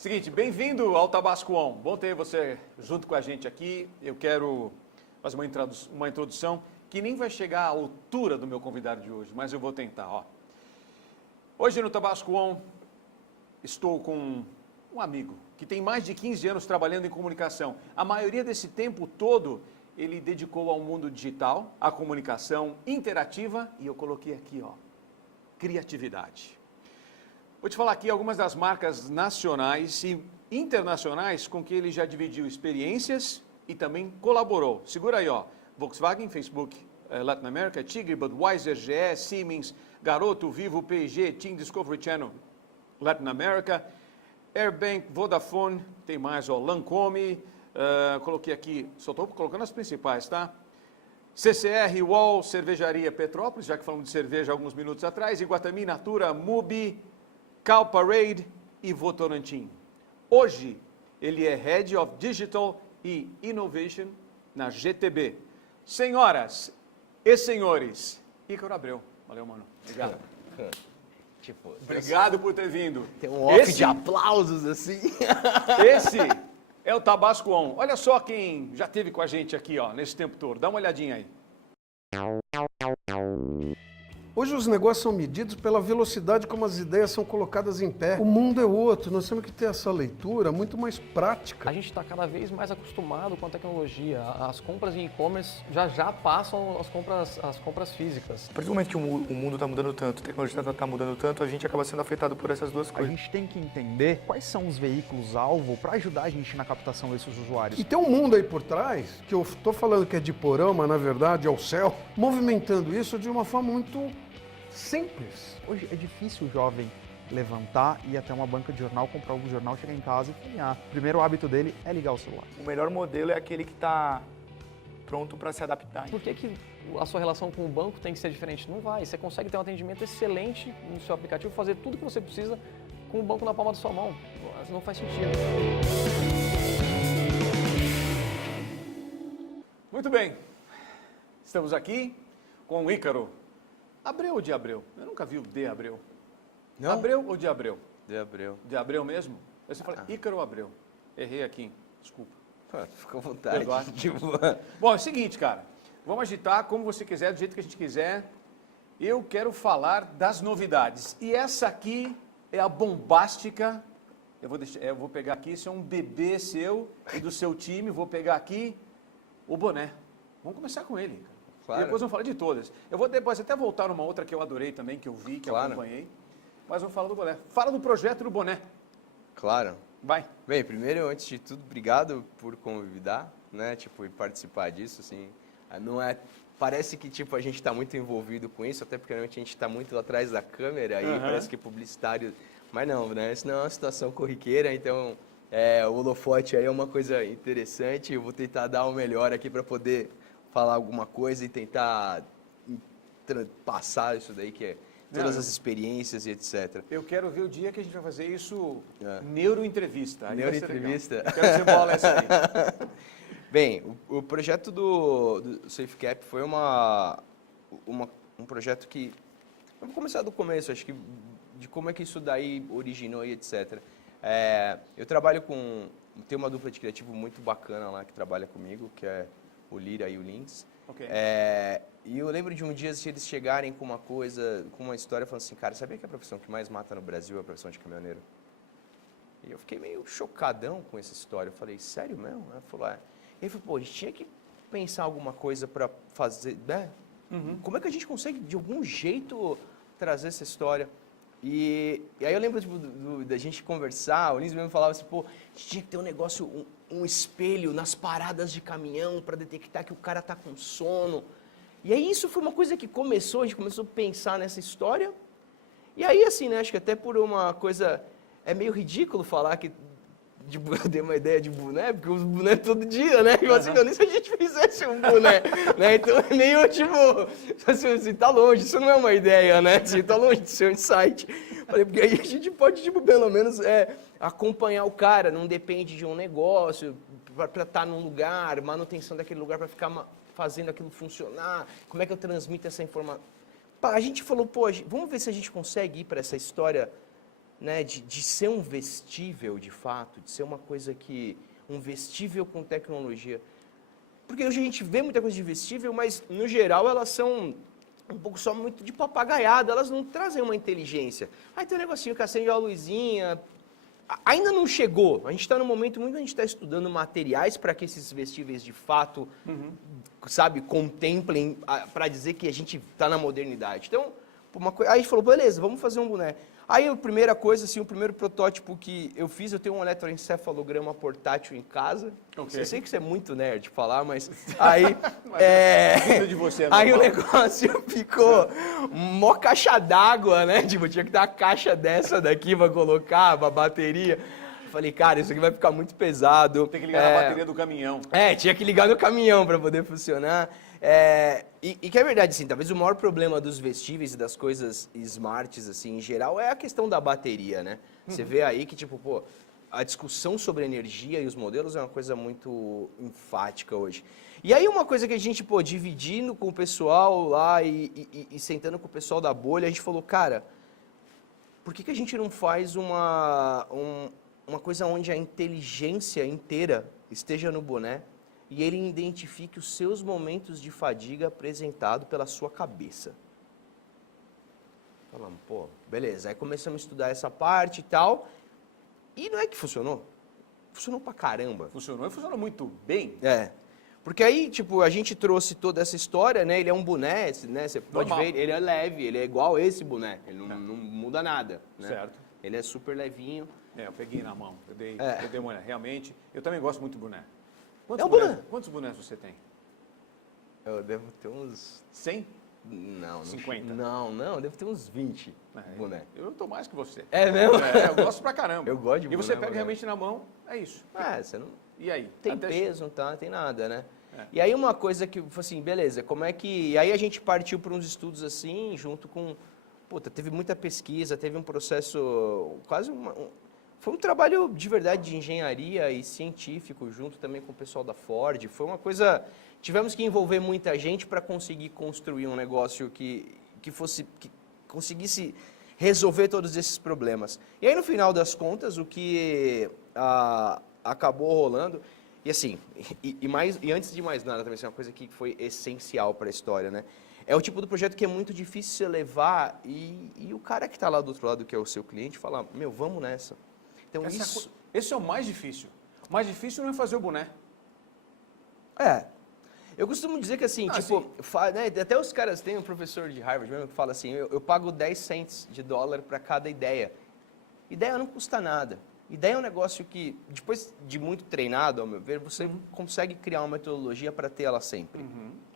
Seguinte, bem-vindo ao Tabasco On. Bom ter você junto com a gente aqui. Eu quero fazer uma introdução que nem vai chegar à altura do meu convidado de hoje, mas eu vou tentar. Ó. Hoje no Tabasco On, estou com um amigo que tem mais de 15 anos trabalhando em comunicação. A maioria desse tempo todo, ele dedicou ao mundo digital, à comunicação interativa, e eu coloquei aqui, ó, criatividade. Vou te falar aqui algumas das marcas nacionais e internacionais com que ele já dividiu experiências e também colaborou. Segura aí, ó. Volkswagen, Facebook, Latin America, Tigre, Budweiser, GE, Siemens, Garoto, Vivo, P&G, Team Discovery Channel, Latin America, Airbank, Vodafone, tem mais, ó, Lancome, coloquei aqui, só estou colocando as principais, tá? CCR, UOL, Cervejaria Petrópolis, já que falamos de cerveja alguns minutos atrás, Iguatemi, Natura, Mubi, Cal Parade e Votorantim. Hoje, ele é Head of Digital e Innovation na GTB. Senhoras e senhores, Ícaro Abreu. Valeu, mano. Obrigado. Obrigado por ter vindo. Tem um off de aplausos, assim. Esse é o Tabasco On. Olha só quem já esteve com a gente aqui, ó, nesse tempo todo. Dá uma olhadinha aí. Hoje os negócios são medidos pela velocidade como as ideias são colocadas em pé. O mundo é outro, nós temos que ter essa leitura muito mais prática. A gente está cada vez mais acostumado com a tecnologia. As compras em e-commerce já passam as compras físicas. A partir do momento que o mundo está mudando tanto, a tecnologia está mudando tanto, a gente acaba sendo afetado por essas duas A coisas. gente tem que entender quais são os veículos-alvo para ajudar a gente na captação desses usuários. E tem um mundo aí por trás, que eu estou falando que é de porão, mas na verdade é o céu, movimentando isso de uma forma muito simples. Hoje é difícil o jovem levantar, ir até uma banca de jornal, comprar um jornal, chegar em casa e folhear. O primeiro hábito dele é ligar o celular. O melhor modelo é aquele que está pronto para se adaptar. Por que a sua relação com o banco tem que ser diferente? Não vai. Você consegue ter um atendimento excelente no seu aplicativo, fazer tudo que você precisa com o banco na palma da sua mão. Não faz sentido. Muito bem. Estamos aqui com o Ícaro. Abreu ou de Abreu? Eu nunca vi o de Abreu. Não? Abreu ou de Abreu? De Abreu. De Abreu mesmo? Eu sempre falei Ícaro ou Abreu? Errei aqui, desculpa. Fica à vontade. Eduardo. Tipo, Bom, é o seguinte, cara. Vamos agitar como você quiser, do jeito que a gente quiser. Eu quero falar das novidades. E essa aqui é a bombástica. Eu vou pegar aqui, isso é um bebê seu e do seu time. Vou pegar aqui o boné. Vamos começar com ele, cara. Claro. E depois vamos falar de todas. Eu vou depois até voltar numa outra que eu adorei também, que eu vi, que eu acompanhei. Mas vamos falar do boné. Fala do projeto do boné. claro. Vai. Bem, primeiro, antes de tudo, obrigado por convidar, né, tipo, e participar disso, assim. Não é... Parece que, tipo, a gente está muito envolvido com isso, até porque realmente a gente está muito atrás da câmera e parece que é publicitário. Mas não, né, isso não é uma situação corriqueira, então o holofote aí é uma coisa interessante. Eu vou tentar dar o melhor aqui para poder falar alguma coisa e tentar passar isso daí, que é todas as experiências e etc. Eu quero ver o dia que a gente vai fazer isso neuroentrevista. Aí vai ser Neuroentrevista. legal. Quero ser bola essa aí. Bem, o projeto do SafeCap foi um projeto que... Eu vou começar do começo, acho que de como é que isso daí originou e etc. Eu trabalho com... Tem uma dupla de criativo muito bacana lá que trabalha comigo, que é o Lira e o Lins. Ok. E eu lembro de um dia eles chegarem com uma coisa, com uma história, falando assim, cara, sabia que a profissão que mais mata no Brasil é a profissão de caminhoneiro? E eu fiquei meio chocadão com essa história. Eu falei, sério mesmo? Ela falou, é. E ele falou, pô, a gente tinha que pensar alguma coisa para fazer, né? Como é que a gente consegue, de algum jeito, trazer essa história? E aí eu lembro tipo, da gente conversar, o Lins mesmo falava assim, pô, a gente tinha que ter um negócio, um espelho nas paradas de caminhão para detectar que o cara tá com sono. E aí isso foi uma coisa que começou, a gente começou a pensar nessa história. E aí assim, né, acho que até por uma coisa, é meio ridículo falar que eu dei uma ideia de boné, porque os boné todo dia, né? Assim, se a gente fizesse um boné, né? Então é meio tipo, assim, tá longe, isso não é uma ideia, né? Assim, tá longe de ser um insight. Falei, porque aí a gente pode, tipo, pelo menos acompanhar o cara, não depende de um negócio, para estar num lugar, manutenção daquele lugar para ficar fazendo aquilo funcionar, como é que eu transmito essa informação? A gente falou, pô, vamos ver se a gente consegue ir para essa história né, de ser um vestível de fato, de ser uma coisa que, um vestível com tecnologia. Porque hoje a gente vê muita coisa de vestível, mas no geral elas são um pouco só muito de papagaiada, elas não trazem uma inteligência. Aí tem um negocinho que acende a luzinha. Ainda não chegou. A gente está num momento muito, a gente está estudando materiais para que esses vestíveis de fato, sabe, contemplem, para dizer que a gente está na modernidade. Então, aí a gente falou, beleza, vamos fazer um boné. Aí a primeira coisa, assim, o primeiro protótipo que eu fiz, eu tenho um eletroencefalograma portátil em casa. Ok. Eu sei que isso é muito nerd falar, mas aí... Vindo de você, aí o normal. negócio ficou mó caixa d'água, né? Tipo, tinha que ter uma caixa dessa daqui pra colocar, uma bateria. Falei, cara, isso aqui vai ficar muito pesado. Tem que ligar na bateria do caminhão. Tinha que ligar no caminhão para poder funcionar. E que é verdade, assim, talvez o maior problema dos vestíveis e das coisas smarts, assim, em geral, é a questão da bateria, né? Você vê aí que, tipo, pô, a discussão sobre energia e os modelos é uma coisa muito enfática hoje. E aí uma coisa que a gente, pô, dividindo com o pessoal lá e sentando com o pessoal da bolha, a gente falou, cara, por que a gente não faz uma coisa onde a inteligência inteira esteja no boné e ele identifique os seus momentos de fadiga apresentado pela sua cabeça? Falamos, pô, beleza. Aí começamos a estudar essa parte e tal. E não é que funcionou. Funcionou pra caramba. Funcionou e funcionou muito bem. Porque aí, tipo, a gente trouxe toda essa história, né? Ele é um boné, né? Você pode Normal. ver, ele é leve, ele é igual esse boné. Ele não muda nada, né? Certo. Ele é super levinho. Eu peguei na mão, eu dei uma olhada. Realmente, eu também gosto muito do boné. Quantos bonés você tem? Eu devo ter uns... 100? Não, 50? Não, devo ter uns 20 boné. Eu tô mais que você. É mesmo? Eu gosto pra caramba. Eu gosto de E você boné, pega boné. realmente na mão, é isso. Você não... E aí? Tem peso, não tá, tem nada, né? E aí uma coisa que, assim, beleza, como é que... E aí a gente partiu para uns estudos assim, junto com... Puta, teve muita pesquisa, teve um processo, quase foi um trabalho de verdade de engenharia e científico, junto também com o pessoal da Ford. Foi uma coisa... Tivemos que envolver muita gente para conseguir construir um negócio que conseguisse resolver todos esses problemas. E aí, no final das contas, o que acabou rolando... E assim, e antes de mais nada, também é uma coisa que foi essencial para a história, né? É o tipo do projeto que é muito difícil você levar e o cara que está lá do outro lado, que é o seu cliente, fala, meu, vamos nessa. Então Esse é o mais difícil. O mais difícil não é fazer o boné. Eu costumo dizer que assim, né, até os caras, tem um professor de Harvard mesmo que fala assim, eu pago 10 cents de dólar para cada ideia. Ideia não custa nada. Ideia é um negócio que, depois de muito treinado, ao meu ver, você consegue criar uma metodologia para ter ela sempre.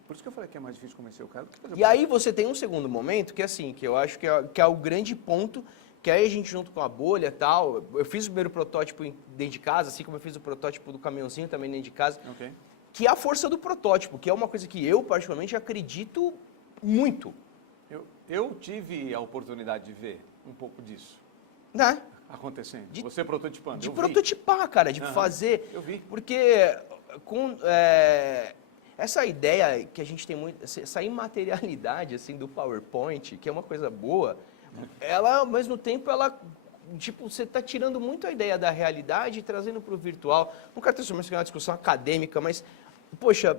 Por isso que eu falei que é mais difícil convencer o cara do que fazer o E aí você tem um segundo momento que, assim, que eu acho que é o grande ponto, que aí a gente junto com a bolha e tal, eu fiz o primeiro protótipo dentro de casa, assim como eu fiz o protótipo do caminhãozinho também dentro de casa, Ok. que é a força do protótipo, que é uma coisa que eu, particularmente, acredito muito. Eu tive a oportunidade de ver um pouco disso Né? acontecendo. Você prototipando. De eu vi. prototipar, cara, de fazer. Eu vi. Porque com essa ideia que a gente tem muito, essa imaterialidade assim do PowerPoint, que é uma coisa boa, ela ao mesmo tempo tipo, você está tirando muito a ideia da realidade e trazendo para o virtual. Não quero transformar isso em uma discussão acadêmica, mas poxa,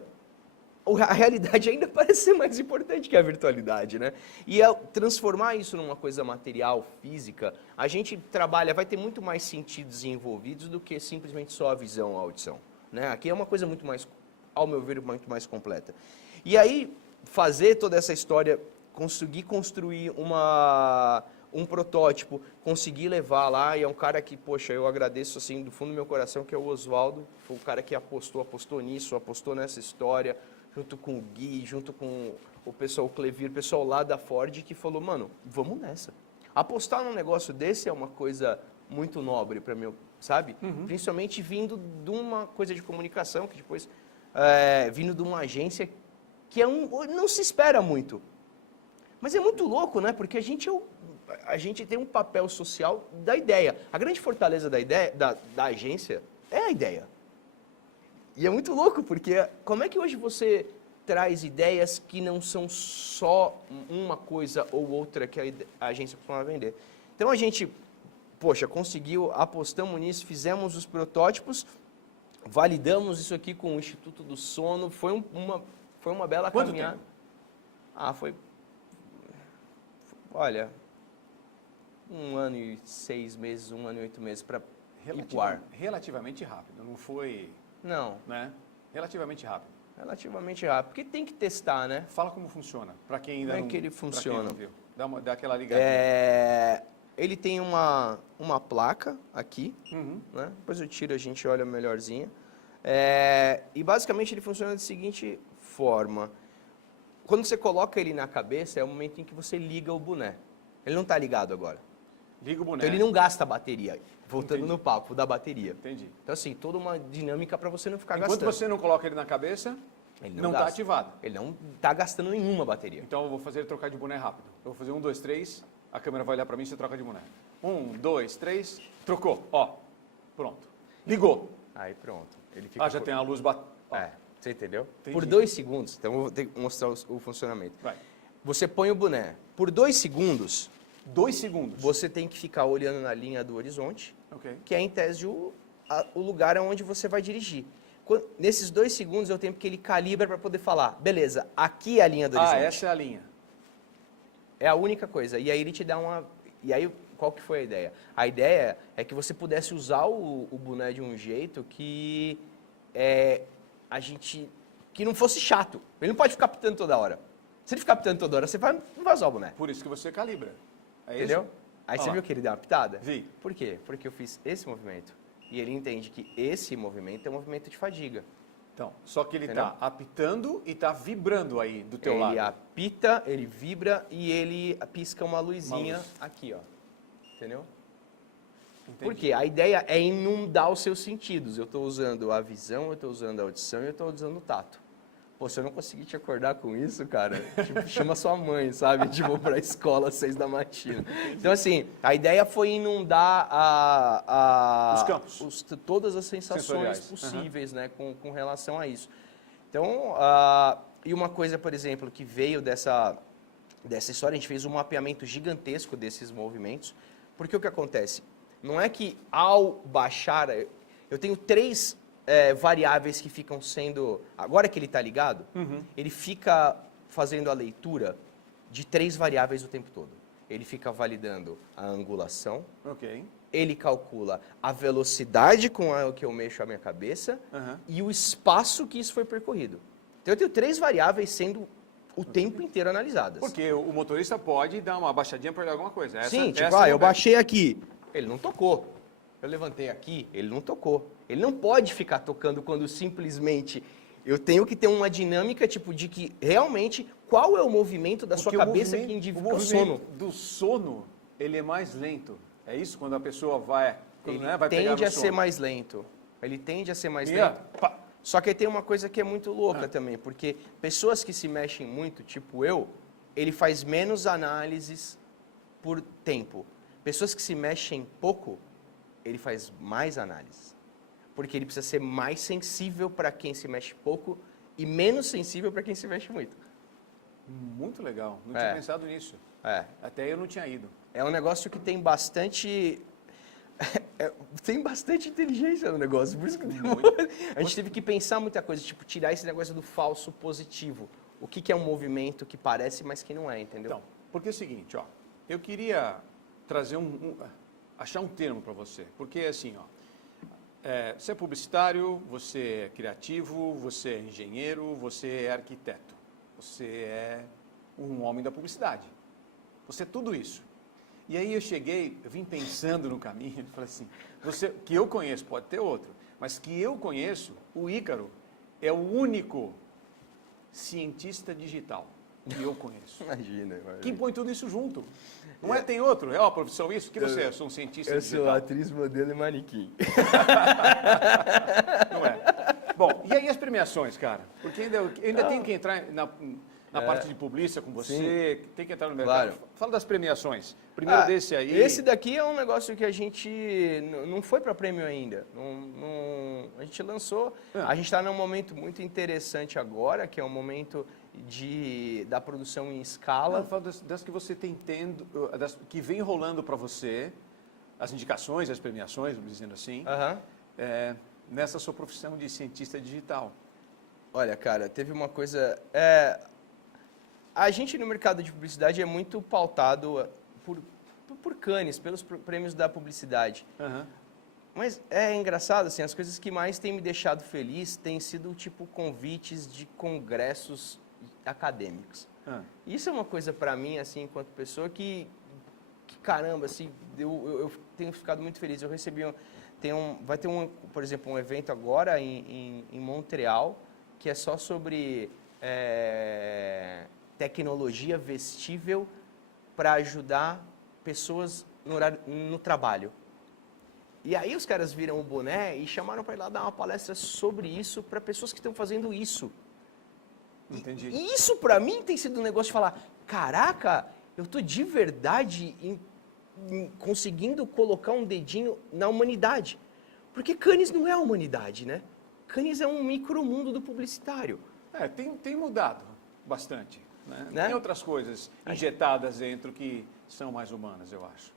a realidade ainda parece ser mais importante que a virtualidade, né? E ao transformar isso numa coisa material, física, a gente trabalha, vai ter muito mais sentidos envolvidos do que simplesmente só a visão, a audição, né? Aqui é uma coisa muito mais, ao meu ver, muito mais completa. E aí, fazer toda essa história, conseguir construir um protótipo, conseguir levar lá, e é um cara que, poxa, eu agradeço assim do fundo do meu coração, que é o Oswaldo, foi o cara que apostou nisso, apostou nessa história, junto com o Gui, junto com o pessoal, o Clevir, o pessoal lá da Ford, que falou, mano, vamos nessa. Apostar num negócio desse é uma coisa muito nobre para mim, sabe? Principalmente vindo de uma coisa de comunicação, que depois, vindo de uma agência que não se espera muito. Mas é muito louco, né? Porque a gente tem um papel social da ideia. A grande fortaleza da ideia, da agência é a ideia. E é muito louco, porque como é que hoje você traz ideias que não são só uma coisa ou outra que a agência costuma vender? Então a gente poxa, conseguiu, apostamos nisso, fizemos os protótipos, validamos isso aqui com o Instituto do Sono, foi uma bela Quanto caminhada. tempo? Olha, 1 ano e 6 meses, 1 ano e 8 meses para ir pro ar. Relativamente rápido, não foi, Não, né? Relativamente rápido. relativamente rápido, porque tem que testar, né? Fala como funciona, para quem ainda Como é não... que ele pra quem funciona? não viu. Dá aquela ligadinha. Ele tem uma placa aqui, Uhum. né? Depois eu tiro, a gente olha melhorzinha. E basicamente ele funciona da seguinte forma. Quando você coloca ele na cabeça, é o momento em que você liga o boné. Ele não está ligado agora. Liga o boné. Então ele não gasta bateria. Voltando Entendi. no papo da bateria. Entendi. Então assim, toda uma dinâmica para você não ficar Enquanto gastando. você não coloca ele na cabeça, Ele não está gasta. ativado. Ele não está gastando nenhuma bateria. Então eu vou fazer ele trocar de boné rápido. Eu vou fazer 1, 2, 3, a câmera vai olhar para mim e você troca de boné. 1, 2, 3, trocou. Ó, pronto. Ligou. Aí pronto. Ele fica Já por- tem a luz batendo. Você entendeu? Entendi. Por 2 segundos. Então eu vou ter que mostrar o funcionamento. Vai. Você põe o boné. Por 2 segundos, 2 segundos. você tem que ficar olhando na linha do horizonte, Ok. que é em tese o lugar onde você vai dirigir. Nesses 2 segundos é o tempo que ele calibra para poder falar, beleza, aqui é a linha do horizonte. Essa é a linha. É a única coisa. E aí ele te dá uma... E aí, qual que foi a ideia? A ideia é que você pudesse usar o boné de um jeito que que não fosse chato. Ele não pode ficar pitando toda hora. Se ele ficar pitando toda hora, você vai usar o boné. Por isso que você calibra. É Entendeu? isso? Aí Olha você lá. viu que ele deu uma pitada? Vi. Por quê? Porque eu fiz esse movimento. E ele entende que esse movimento é um movimento de fadiga. Então, só que ele Entendeu? está apitando e está vibrando aí do teu Ele lado. apita, ele vibra e ele pisca uma luzinha Uma luz. aqui, ó. Entendeu? Entendi. Porque a ideia é inundar os seus sentidos. Eu estou usando a visão, eu estou usando a audição e eu estou usando o tato. Pô, se eu não conseguir te acordar com isso, cara, tipo, chama sua mãe, sabe? Tipo, pra escola às 6 da matina. Então, assim, a ideia foi inundar Os campos. todas as sensações Sensoriais. possíveis, né, com relação a isso. Então, e uma coisa, por exemplo, que veio dessa história, a gente fez um mapeamento gigantesco desses movimentos, porque o que acontece? Não é que ao baixar, eu tenho 3 variáveis que ficam sendo... Agora que ele está ligado, ele fica fazendo a leitura de 3 variáveis o tempo todo. Ele fica validando a angulação, Ok. ele calcula a velocidade com a que eu mexo a minha cabeça Aham. e o espaço que isso foi percorrido. Então eu tenho 3 variáveis sendo o tempo inteiro analisadas. Porque o motorista pode dar uma baixadinha para olhar alguma coisa. Sim, tipo, essa eu é baixei aqui, ele não tocou. Eu levantei aqui, ele não tocou. Ele não pode ficar tocando quando simplesmente... Eu tenho que ter uma dinâmica, tipo, de que realmente qual é o movimento da sua Porque cabeça que o indica o sono. movimento do sono, ele é mais lento. É isso? Quando a pessoa vai, quando, Ele né, vai pegar tende no a ser sono. mais lento. Ele tende a ser mais E, lento. pá, Só que tem uma coisa que é muito louca também, porque pessoas que se mexem muito, tipo eu, ele faz menos análises por tempo. Pessoas que se mexem pouco, ele faz mais análises. Porque ele precisa ser mais sensível para quem se mexe pouco e menos sensível para quem se mexe muito. muito legal. Não É. tinha pensado nisso. Até eu não tinha ido. É um negócio que tem bastante... tem bastante inteligência no negócio, por isso que a gente teve que pensar muita coisa, tipo, tirar esse negócio do falso positivo. O que é um movimento que parece, mas que não é, entendeu? Então, porque é o seguinte, ó, eu queria trazer achar um termo para você, porque assim, ó, você é publicitário, você é criativo, você é engenheiro, você é arquiteto, você é um homem da publicidade, você é tudo isso. E aí eu vim pensando no caminho, e falei assim, que eu conheço, pode ter outro, mas que eu conheço, o Ícaro é o único cientista digital que eu conheço. Imagina. Que põe tudo isso junto. Não é, tem outro? É uma profissão isso? Que você é? Eu sou um cientista Eu sou digital. atriz, modelo e manequim. Não é? Bom, e aí as premiações, cara? Porque ainda tenho que entrar na parte de publicidade com você, tem que entrar no mercado. Claro. Fala das premiações. Primeiro desse aí. Esse daqui é um negócio que a gente não foi para prêmio ainda. A gente lançou. A gente está num momento muito interessante agora, que é um momento da produção em escala. Fala das que você tem das que vem rolando para você as indicações, as premiações, dizendo assim, Aham. nessa sua profissão de cientista digital. Olha, cara, teve uma coisa... a gente no mercado de publicidade é muito pautado por Cannes, pelos prêmios da publicidade. Aham. Mas é engraçado, assim, as coisas que mais têm me deixado feliz têm sido, tipo, convites de congressos acadêmicos. Ah. Isso é uma coisa pra mim, assim, enquanto pessoa, que caramba, assim, eu tenho ficado muito feliz. Eu recebi vai ter por exemplo, um evento agora em Montreal, que é só sobre tecnologia vestível para ajudar pessoas no trabalho. E aí os caras viram o boné e chamaram para ir lá dar uma palestra sobre isso para pessoas que estão fazendo isso. Entendi. E isso para mim tem sido um negócio de falar, caraca, eu tô de verdade conseguindo colocar um dedinho na humanidade. Porque Cannes não é a humanidade, né? Cannes é um micromundo do publicitário. Tem mudado bastante. Né? Tem outras coisas injetadas dentro que são mais humanas, eu acho.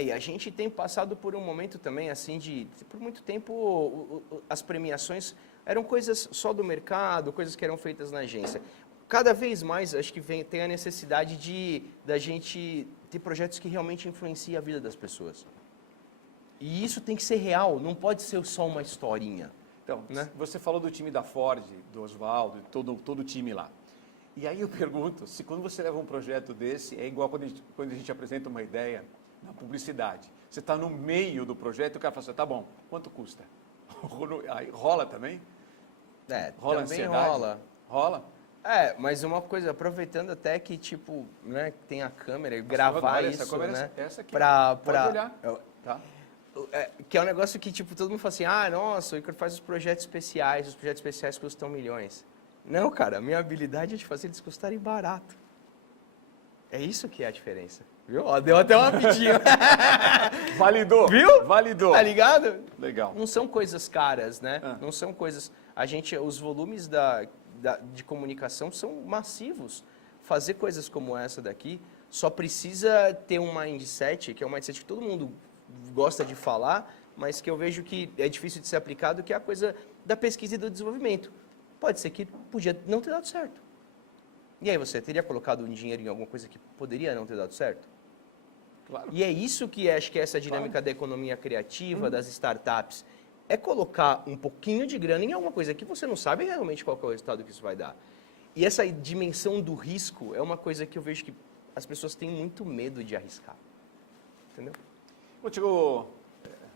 E a gente tem passado por um momento também, assim, por muito tempo, as premiações eram coisas só do mercado, coisas que eram feitas na agência. Cada vez mais, acho que tem a necessidade da gente ter projetos que realmente influenciem a vida das pessoas. E isso tem que ser real, não pode ser só uma historinha. Então, Né? você falou do time da Ford, do Oswaldo, todo o time lá. E aí eu pergunto, se quando você leva um projeto desse, é igual quando a gente apresenta uma ideia na publicidade. Você está no meio do projeto e o cara fala assim, tá bom, quanto custa? Aí rola também? Rola também ansiedade? rola. Rola? Mas uma coisa, aproveitando até que, tipo, né, que tem a câmera, gravar olha, isso, essa câmera, né? essa aqui, Pode olhar. Tá? Que é um negócio que, tipo, todo mundo fala assim, nossa, o Icaro faz os projetos especiais custam milhões. Não, cara, a minha habilidade é de fazer eles custarem barato. É isso que é a diferença. Viu? Ó, deu até uma rapidinho. Validou. Viu? Validou. Tá ligado? Legal. Não são coisas caras, né? Não são coisas... Os volumes de comunicação são massivos. Fazer coisas como essa daqui só precisa ter um mindset, que é um mindset que todo mundo gosta de falar, mas que eu vejo que é difícil de ser aplicado, que é a coisa da pesquisa e do desenvolvimento. Pode ser que podia não ter dado certo. E aí você teria colocado um dinheiro em alguma coisa que poderia não ter dado certo? Claro. E é isso que acho que é essa dinâmica da economia criativa, das startups. É colocar um pouquinho de grana em alguma coisa que você não sabe realmente qual que é o resultado que isso vai dar. E essa dimensão do risco é uma coisa que eu vejo que as pessoas têm muito medo de arriscar. Entendeu? Chegou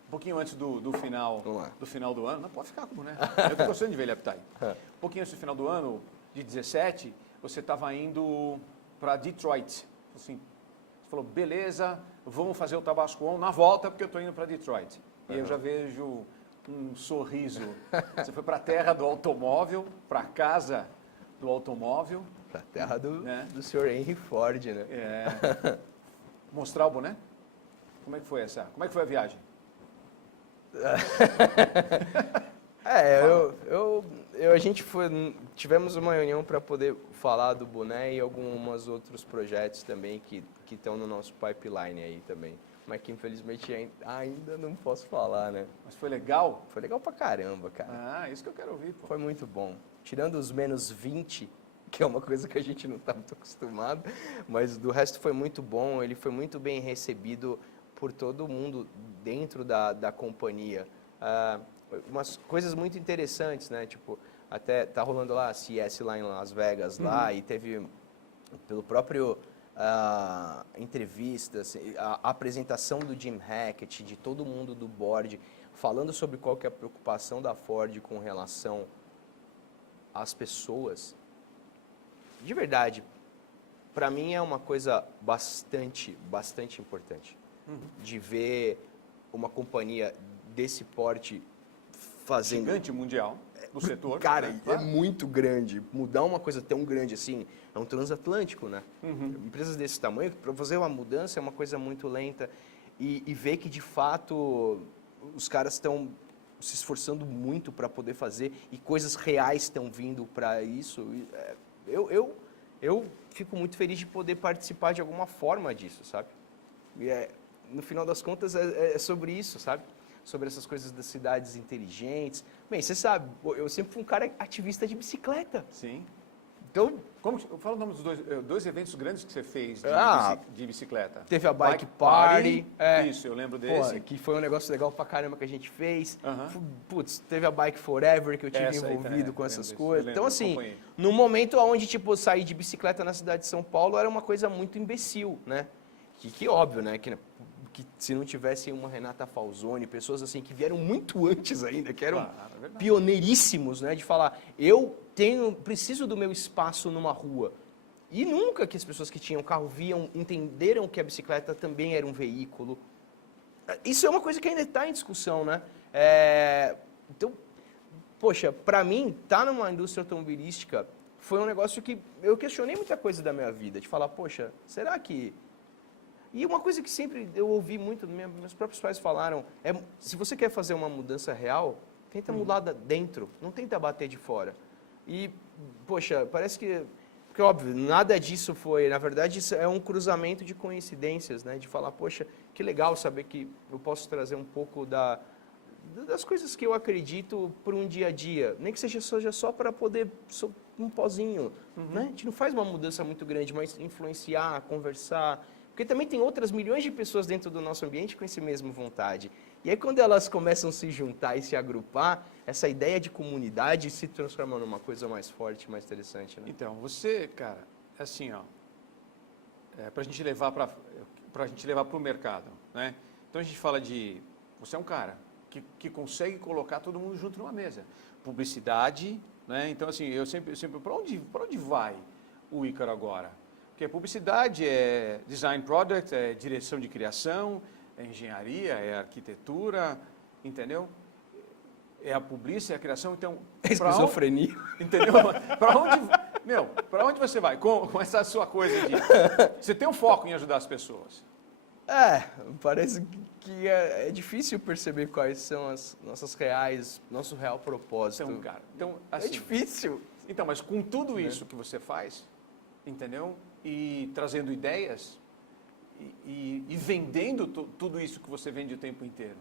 um pouquinho antes do final do ano. Não pode ficar como, né? Eu estou gostando de ver ele apitar aí. Um pouquinho antes do final do ano, de 17, você estava indo para Detroit. Assim, você falou, beleza, vamos fazer o Tabasco On na volta, porque eu estou indo para Detroit. E eu já vejo um sorriso. Você foi para a terra do automóvel, para a casa do automóvel. Pra terra né? do senhor Henry Ford, né? Mostrar o boné? Como é que foi a viagem? A gente tivemos uma reunião para poder falar do boné e alguns outros projetos também que estão no nosso pipeline aí também. Mas que infelizmente ainda não posso falar, né? Mas foi legal? Foi legal pra caramba, cara. Isso que eu quero ouvir, pô. Foi muito bom. Tirando os menos 20, que é uma coisa que a gente não está muito acostumado, mas do resto foi muito bom, ele foi muito bem recebido por todo mundo dentro da companhia. Umas coisas muito interessantes, né? Tipo, até tá rolando lá a CS lá em Las Vegas, lá, e teve pelo próprio entrevistas, a apresentação do Jim Hackett, de todo mundo do board, falando sobre qual que é a preocupação da Ford com relação às pessoas. De verdade, para mim é uma coisa bastante importante de ver uma companhia desse porte fazendo... Gigante mundial do setor. Cara, né? é muito grande. Mudar uma coisa tão grande assim, é um transatlântico, né? Empresas desse tamanho, para fazer uma mudança é uma coisa muito lenta. E ver que, de fato, os caras estão se esforçando muito para poder fazer e coisas reais estão vindo para isso. Eu fico muito feliz de poder participar de alguma forma disso, sabe? no final das contas, é sobre isso, sabe? Sobre essas coisas das cidades inteligentes. Bem, você sabe, eu sempre fui um cara ativista de bicicleta. Sim. Então, Fala o nome dos dois eventos grandes que você fez de bicicleta. teve a Bike Party. Isso, eu lembro Pô, desse. que foi um negócio legal pra caramba que a gente fez. Aham. Putz, teve a Bike Forever, que eu tive Essa aí envolvido também, com lembro essas disso, coisas. eu lembro, Então, assim, acompanhei. no momento onde, tipo, sair de bicicleta na cidade de São Paulo era uma coisa muito imbecil, né? Que óbvio, né? Que se não tivesse uma Renata Falzoni, pessoas assim que vieram muito antes ainda, que eram Claro, é verdade. pioneiríssimos, né? De falar, preciso do meu espaço numa rua. E nunca que as pessoas que tinham carro entenderam que a bicicleta também era um veículo. Isso é uma coisa que ainda está em discussão, né? Então, poxa, para mim, estar numa indústria automobilística foi um negócio que eu questionei muita coisa da minha vida, de falar, poxa, será que... E uma coisa que sempre eu ouvi muito, meus próprios pais falaram, se você quer fazer uma mudança real, tenta mudar dentro, não tenta bater de fora. E, poxa, parece que... Porque, óbvio, nada disso foi... Na verdade, isso é um cruzamento de coincidências, né? De falar, poxa, que legal saber que eu posso trazer um pouco das coisas que eu acredito para um dia a dia. Nem que seja só para poder... um pozinho, né? A gente não faz uma mudança muito grande, mas influenciar, conversar... Porque também tem outras milhões de pessoas dentro do nosso ambiente com essa mesma vontade. E aí, quando elas começam a se juntar e se agrupar, essa ideia de comunidade se transforma numa coisa mais forte, mais interessante, né? Então, você, cara, assim, ó, para a gente levar para o mercado, né? Então a gente fala você é um cara que consegue colocar todo mundo junto numa mesa. Publicidade, né? Então assim, eu sempre para onde vai o Ícaro agora? Porque publicidade é design product, é direção de criação, é engenharia, é arquitetura, entendeu? É a publicidade, é a criação, então... Esquizofrenia. Entendeu? Para onde você vai com essa sua coisa de... Você tem um foco em ajudar as pessoas. Parece que é difícil perceber quais são nosso real propósito. Então, cara, assim, é difícil. Então, mas com tudo isso que você faz, entendeu? E trazendo ideias e vendendo tudo isso que você vende o tempo inteiro.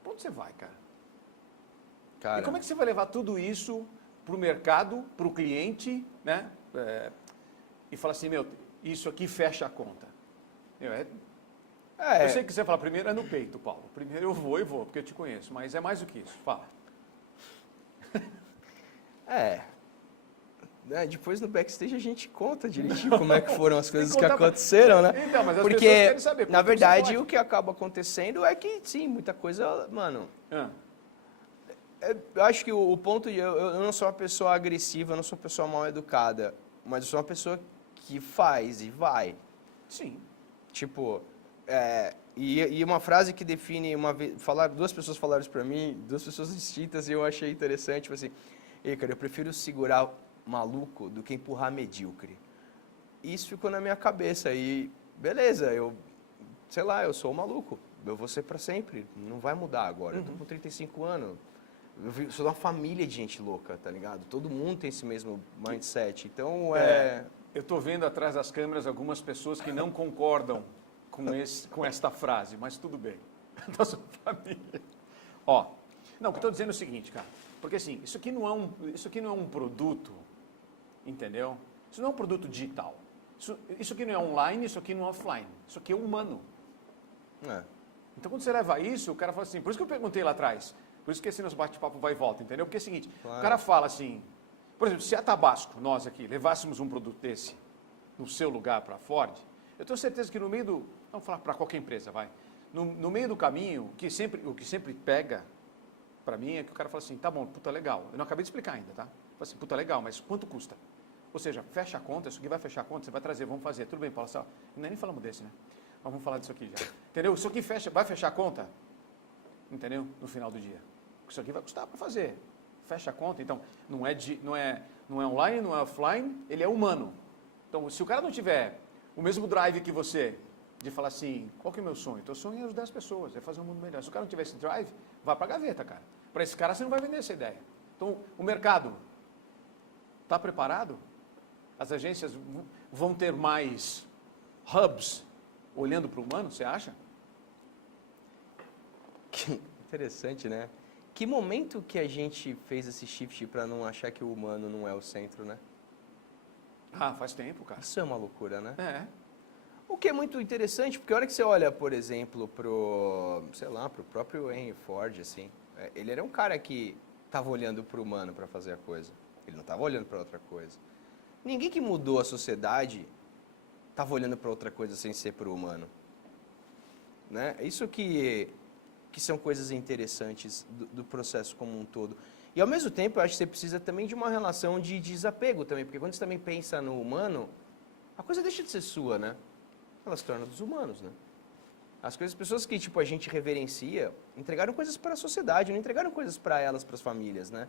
Para onde você vai, cara? E como é que você vai levar tudo isso para o mercado, para o cliente, né? E falar assim, isso aqui fecha a conta. Eu sei que você fala, primeiro é no peito, Paulo. Primeiro eu vou, porque eu te conheço. Mas é mais do que isso. Fala. Depois no backstage a gente conta direitinho como é que foram as coisas que aconteceram, né? Então, mas as porque, pessoas querem saber. Na verdade, o que acaba acontecendo é que, sim, muita coisa, mano... Eu acho que o ponto... Eu não sou uma pessoa agressiva, eu não sou uma pessoa mal educada, mas eu sou uma pessoa que faz e vai. Sim. Tipo, e uma frase que define, duas pessoas falaram isso pra mim, duas pessoas distintas, e eu achei interessante, tipo assim, cara, eu prefiro segurar maluco do que empurrar medíocre. Isso ficou na minha cabeça e, beleza, eu sou o maluco, eu vou ser pra sempre, não vai mudar agora, eu tô com 35 anos, eu sou de uma família de gente louca, tá ligado? Todo mundo tem esse mesmo mindset, então Eu tô vendo atrás das câmeras algumas pessoas que não concordam com esta frase, mas tudo bem. Da sua família. O que eu estou dizendo é o seguinte, cara, porque assim, isso aqui não é um produto, entendeu? Isso não é um produto digital. Isso aqui não é online, isso aqui não é offline. Isso aqui é humano. Então, quando você leva isso, o cara fala assim, por isso que eu perguntei lá atrás, por isso que esse nosso bate-papo vai e volta, entendeu? Porque é o seguinte, o cara fala assim, por exemplo, se a Tabasco, nós aqui, levássemos um produto desse no seu lugar para a Ford, eu tenho certeza que no meio do... Vamos falar para qualquer empresa, vai. No meio do caminho, o que sempre pega para mim é que o cara fala assim, tá bom, puta legal. Eu não acabei de explicar ainda, tá? Fala assim, puta legal, mas quanto custa? Ou seja, fecha a conta, isso aqui vai fechar a conta, você vai trazer, vamos fazer. Tudo bem, Paulo, nem falamos desse, né? Mas vamos falar disso aqui já. Entendeu? Isso aqui vai fechar a conta, entendeu? No final do dia. Isso aqui vai custar para fazer. Fecha a conta, então, não é online, não é offline, ele é humano. Então, se o cara não tiver o mesmo drive que você, de falar assim, qual que é o meu sonho? Teu sonho é ajudar as pessoas, é fazer um mundo melhor. Se o cara não tiver esse drive, vai para a gaveta, cara. Para esse cara, você não vai vender essa ideia. Então, o mercado está preparado? As agências vão ter mais hubs olhando para o humano, você acha? Que interessante, né? Que momento que a gente fez esse shift para não achar que o humano não é o centro, né? Ah, faz tempo, cara. Isso é uma loucura, né? É. O que é muito interessante, porque a hora que você olha, por exemplo, pro próprio Henry Ford, assim, ele era um cara que estava olhando para o humano para fazer a coisa. Ele não estava olhando para outra coisa. Ninguém que mudou a sociedade estava olhando para outra coisa sem ser para o humano. Né? Isso que são coisas interessantes do processo como um todo. E, ao mesmo tempo, eu acho que você precisa também de uma relação de desapego também, porque quando você também pensa no humano, a coisa deixa de ser sua, né? Ela se torna dos humanos, né? As pessoas que, tipo, a gente reverencia, entregaram coisas para a sociedade, não entregaram coisas para elas, para as famílias, né?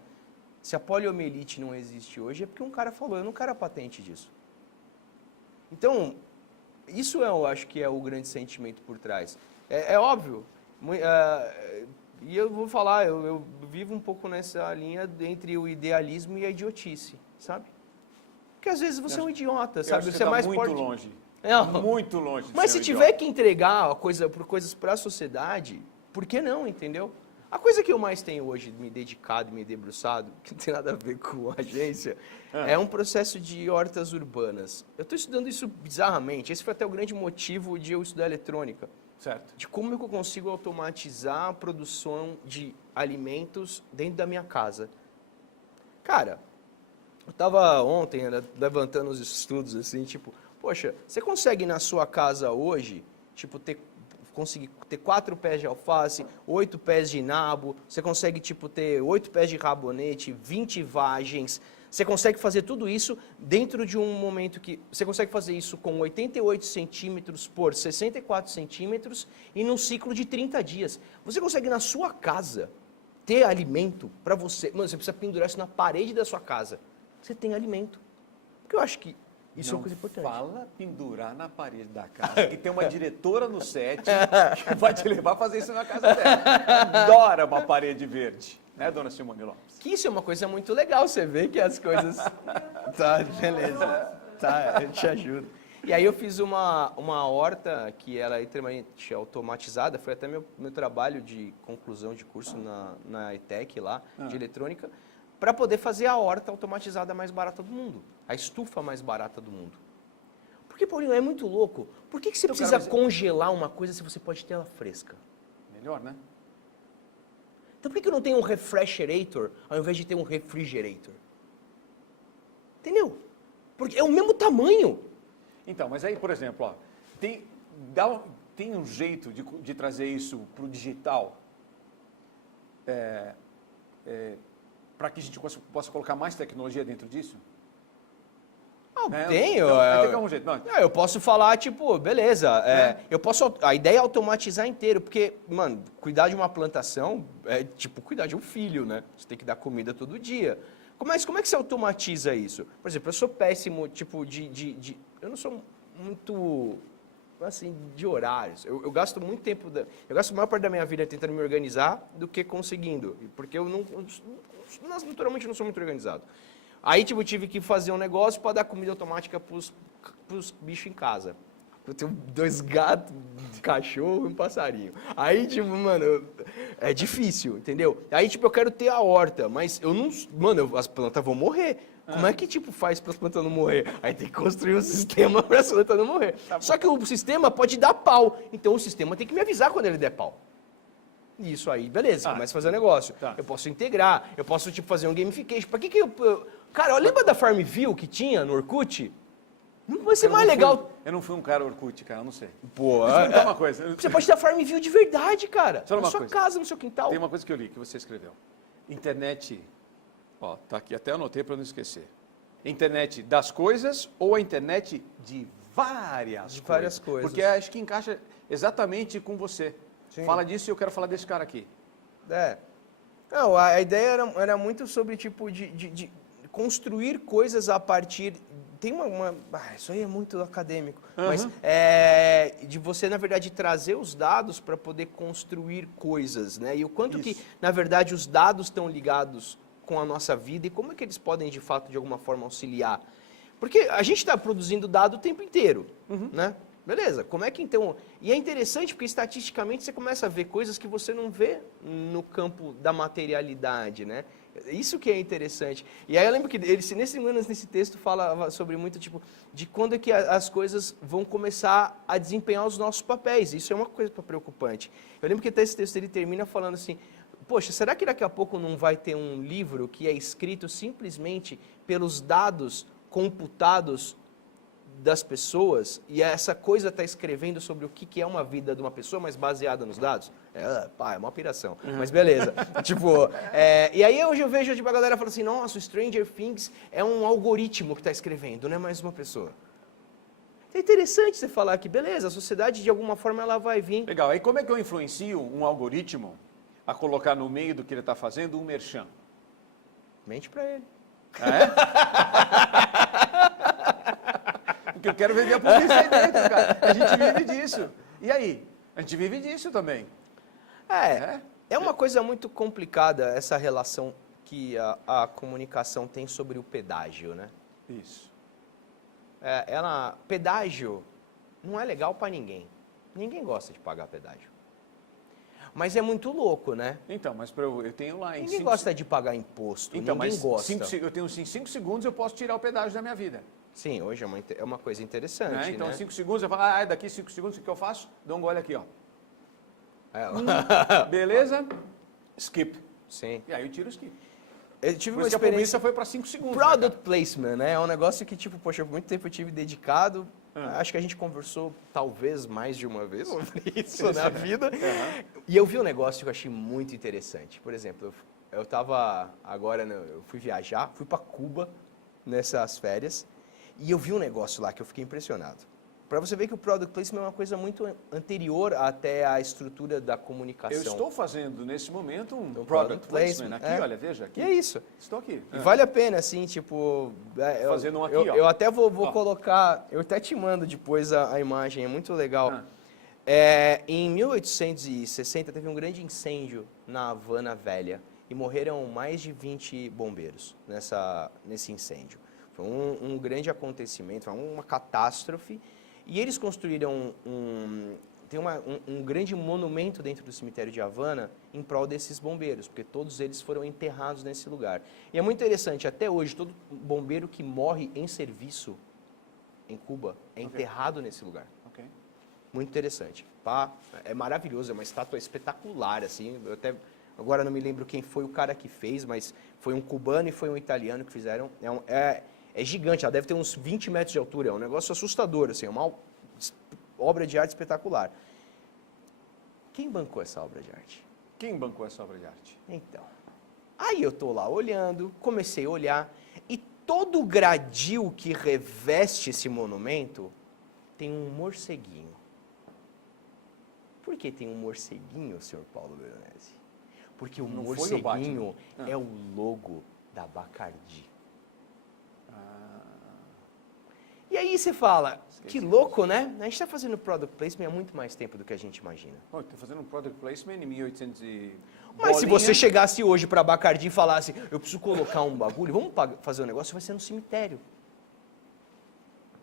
Se a poliomielite não existe hoje, é porque um cara falou, eu não quero a patente disso. Então, isso eu acho que é o grande sentimento por trás. É óbvio, e eu vou falar, eu vivo um pouco nessa linha entre o idealismo e a idiotice, sabe? Porque às vezes você é um idiota, sabe? Você é mais muito longe. Não. Muito longe. Mas se tiver que entregar coisas para a sociedade, por que não, entendeu? A coisa que eu mais tenho hoje, me dedicado e me debruçado, que não tem nada a ver com a agência, é um processo de hortas urbanas. Eu estou estudando isso bizarramente. Esse foi até o grande motivo de eu estudar eletrônica. Certo. De como eu consigo automatizar a produção de alimentos dentro da minha casa. Cara, eu estava ontem levantando os estudos assim, tipo, poxa, você consegue na sua casa hoje, tipo, conseguir ter 4 pés de alface, 8 pés de nabo, você consegue, tipo, ter 8 pés de rabonete, 20 vagens, você consegue fazer tudo isso dentro de um momento que... Você consegue fazer isso com 88 centímetros por 64 centímetros e num ciclo de 30 dias. Você consegue, na sua casa, ter alimento para você... Mano, você precisa pendurar isso na parede da sua casa. Você tem alimento. Porque eu acho que isso é uma coisa importante. Fala pendurar na parede da casa, que tem uma diretora no set que vai te levar a fazer isso na casa dela. Adora uma parede verde, né, dona Simone Lopes? Que isso é uma coisa muito legal, você vê que as coisas... Tá, beleza. Tá, eu te ajudo. E aí eu fiz uma horta que ela é extremamente automatizada, foi até meu trabalho de conclusão de curso na ETEC lá, de eletrônica, para poder fazer a horta automatizada mais barata do mundo, a estufa mais barata do mundo. Porque, Paulinho, é muito louco. Por que você precisa congelar uma coisa se você pode ter ela fresca? Melhor, né? Então por que eu não tenho um refrigerator ao invés de ter um refrigerator? Entendeu? Porque é o mesmo tamanho. Então, mas aí, por exemplo, ó, tem um jeito de trazer isso para o digital, para que a gente possa colocar mais tecnologia dentro disso? Tenho. Tem que um jeito. Não. Eu posso falar, tipo, beleza, a ideia é automatizar inteiro, porque, mano, cuidar de uma plantação é tipo cuidar de um filho, né? Você tem que dar comida todo dia. Mas como é que você automatiza isso? Por exemplo, eu sou péssimo, tipo, eu não sou muito, assim, de horários. Eu gasto muito tempo, eu gasto a maior parte da minha vida tentando me organizar do que conseguindo, porque eu naturalmente não sou muito organizado. Aí, tipo, eu tive que fazer um negócio para dar comida automática pros bichos em casa. Eu tenho 2 gatos, um cachorro e um passarinho. Aí, tipo, mano, é difícil, entendeu? Aí, tipo, eu quero ter a horta, mas eu não... Mano, as plantas vão morrer. Como é que, tipo, faz para as plantas não morrer? Aí tem que construir um sistema para as plantas não morrer. Só que o sistema pode dar pau. Então, o sistema tem que me avisar quando ele der pau. Isso aí, beleza, começa a fazer o negócio. Tá. Eu posso integrar, eu posso, tipo, fazer um gamification. Pra que eu... Cara, lembra da Farmville que tinha no Orkut? Não vai ser mais legal... Eu não fui um cara Orkut, cara, eu não sei. Pô, Deixa eu contar uma coisa. você pode ter a Farmville de verdade, cara. Só Na uma sua coisa. casa, no seu quintal. Tem uma coisa que eu li, que você escreveu. Internet, ó, tá aqui, até anotei para não esquecer. Internet das coisas ou a internet de várias coisas. Porque acho que encaixa exatamente com você. Sim. Fala disso e eu quero falar desse cara aqui. Não, a ideia era muito sobre, tipo, de construir coisas a partir... Tem isso aí é muito acadêmico. Mas de você, na verdade, trazer os dados para poder construir coisas, né? E o quanto que, na verdade, os dados estão ligados com a nossa vida e como é que eles podem, de fato, de alguma forma, auxiliar. Porque a gente está produzindo dado o tempo inteiro, né? Beleza, como é que então... E é interessante porque estatisticamente você começa a ver coisas que você não vê no campo da materialidade, né? Isso que é interessante. E aí eu lembro que ele, nesse texto, fala sobre muito, tipo, de quando é que as coisas vão começar a desempenhar os nossos papéis. Isso é uma coisa preocupante. Eu lembro que até esse texto ele termina falando assim, poxa, será que daqui a pouco não vai ter um livro que é escrito simplesmente pelos dados computados das pessoas, e essa coisa está escrevendo sobre o que é uma vida de uma pessoa, mas baseada nos dados? É uma piração, mas beleza. Tipo, e aí hoje eu vejo tipo, a galera falando assim, nossa, o Stranger Things é um algoritmo que está escrevendo, não é mais uma pessoa. É interessante você falar que, beleza, a sociedade de alguma forma ela vai vir. Legal, aí como é que eu influencio um algoritmo a colocar no meio do que ele está fazendo um merchan? Mente pra ele. Porque eu quero vender a polícia aí dentro, cara. A gente vive disso. E aí? A gente vive disso também. É uma coisa muito complicada essa relação que a comunicação tem sobre o pedágio, né? Isso. Pedágio não é legal pra ninguém. Ninguém gosta de pagar pedágio. Mas é muito louco, né? Então, mas eu tenho lá em Ninguém gosta de pagar imposto, Então, ninguém mas gosta. eu tenho 5 segundos, eu posso tirar o pedágio da minha vida. Sim, hoje é uma coisa interessante, Né? Então, né? 5 segundos, eu falo, daqui 5 segundos, o que eu faço? Dou um gole aqui, ó. Beleza? Skip. Sim. E aí eu tiro o skip. Eu tive Por uma isso que a experiência... polícia foi para 5 segundos. Product placement, né? É um negócio que, tipo, poxa, por muito tempo eu tive dedicado. Acho que a gente conversou, talvez, mais de uma vez sobre isso na vida. E eu vi um negócio que eu achei muito interessante. Por exemplo, eu tava agora, eu fui viajar, fui para Cuba nessas férias, e eu vi um negócio lá que eu fiquei impressionado. Para você ver que o product placement é uma coisa muito anterior até à estrutura da comunicação. Eu estou fazendo, nesse momento, um product product placement. placement, Aqui, olha, veja. Aqui. E é isso. Estou aqui. E vale a pena, assim, tipo... Fazendo um aqui, ó. Eu até vou Ó. colocar... Eu até te mando depois a imagem, é muito legal. Em 1860, teve um grande incêndio na Havana Velha. E morreram mais de 20 bombeiros nesse incêndio. Foi um grande acontecimento, foi uma catástrofe. E eles construíram tem um grande monumento dentro do cemitério de Havana em prol desses bombeiros, porque todos eles foram enterrados nesse lugar. E é muito interessante, até hoje, todo bombeiro que morre em serviço em Cuba é enterrado nesse lugar. Ok. Muito interessante. Pá, é maravilhoso, é uma estátua espetacular, assim. Eu até agora não me lembro quem foi o cara que fez, mas foi um cubano e foi um italiano que fizeram. É gigante, ela deve ter uns 20 metros de altura, é um negócio assustador, assim, é uma obra de arte espetacular. Quem bancou essa obra de arte? Quem bancou essa obra de arte? Então, aí eu tô lá olhando, comecei a olhar, e todo o gradil que reveste esse monumento tem um morceguinho. Por que tem um morceguinho, senhor Paulo Veronese? Porque o Não foi o morceguinho Batman? é o logo da Bacardi. E aí você fala, que louco, né? A gente está fazendo product placement há muito mais tempo do que a gente imagina. Estou fazendo um product placement em 1800 e... Mas se bolinha. você chegasse hoje para a Bacardi e falasse, eu preciso colocar um bagulho, vamos fazer um negócio, vai ser no cemitério.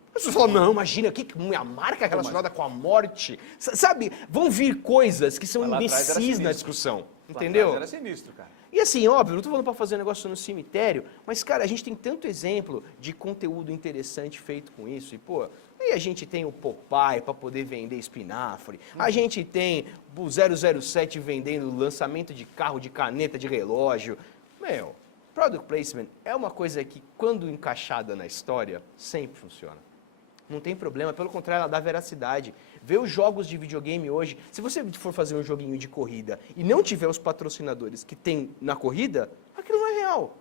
As pessoas falam, não, imagina, minha marca relacionada com a morte. Sabe, vão vir coisas que são Mas lá atrás era imbecis na sinistro. discussão. Lá Entendeu? atrás Era sinistro, cara. E assim, óbvio, não estou falando para fazer um negócio no cemitério, mas, cara, a gente tem tanto exemplo de conteúdo interessante feito com isso. E, pô, aí a gente tem o Popeye para poder vender espinafre. A gente tem o 007 vendendo lançamento de carro, de caneta, de relógio. Meu, product placement é uma coisa que, quando encaixada na história, sempre funciona. Não tem problema, pelo contrário, ela dá veracidade. Vê os jogos de videogame hoje, se você for fazer um joguinho de corrida e não tiver os patrocinadores que tem na corrida, aquilo não é real.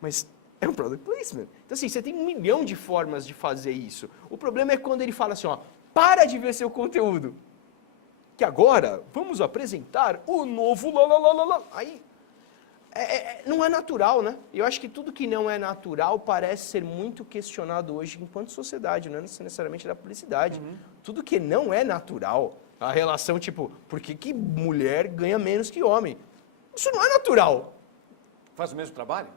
Mas é um product placement. Então assim, você tem 1 milhão de formas de fazer isso. O problema é quando ele fala assim, ó, para de ver seu conteúdo. Que agora vamos apresentar o novo lá. Aí... não é natural, né? Eu acho que tudo que não é natural parece ser muito questionado hoje enquanto sociedade, não é necessariamente da publicidade. Tudo que não é natural, a relação tipo, por que mulher ganha menos que homem? Isso não é natural, Faz o mesmo trabalho?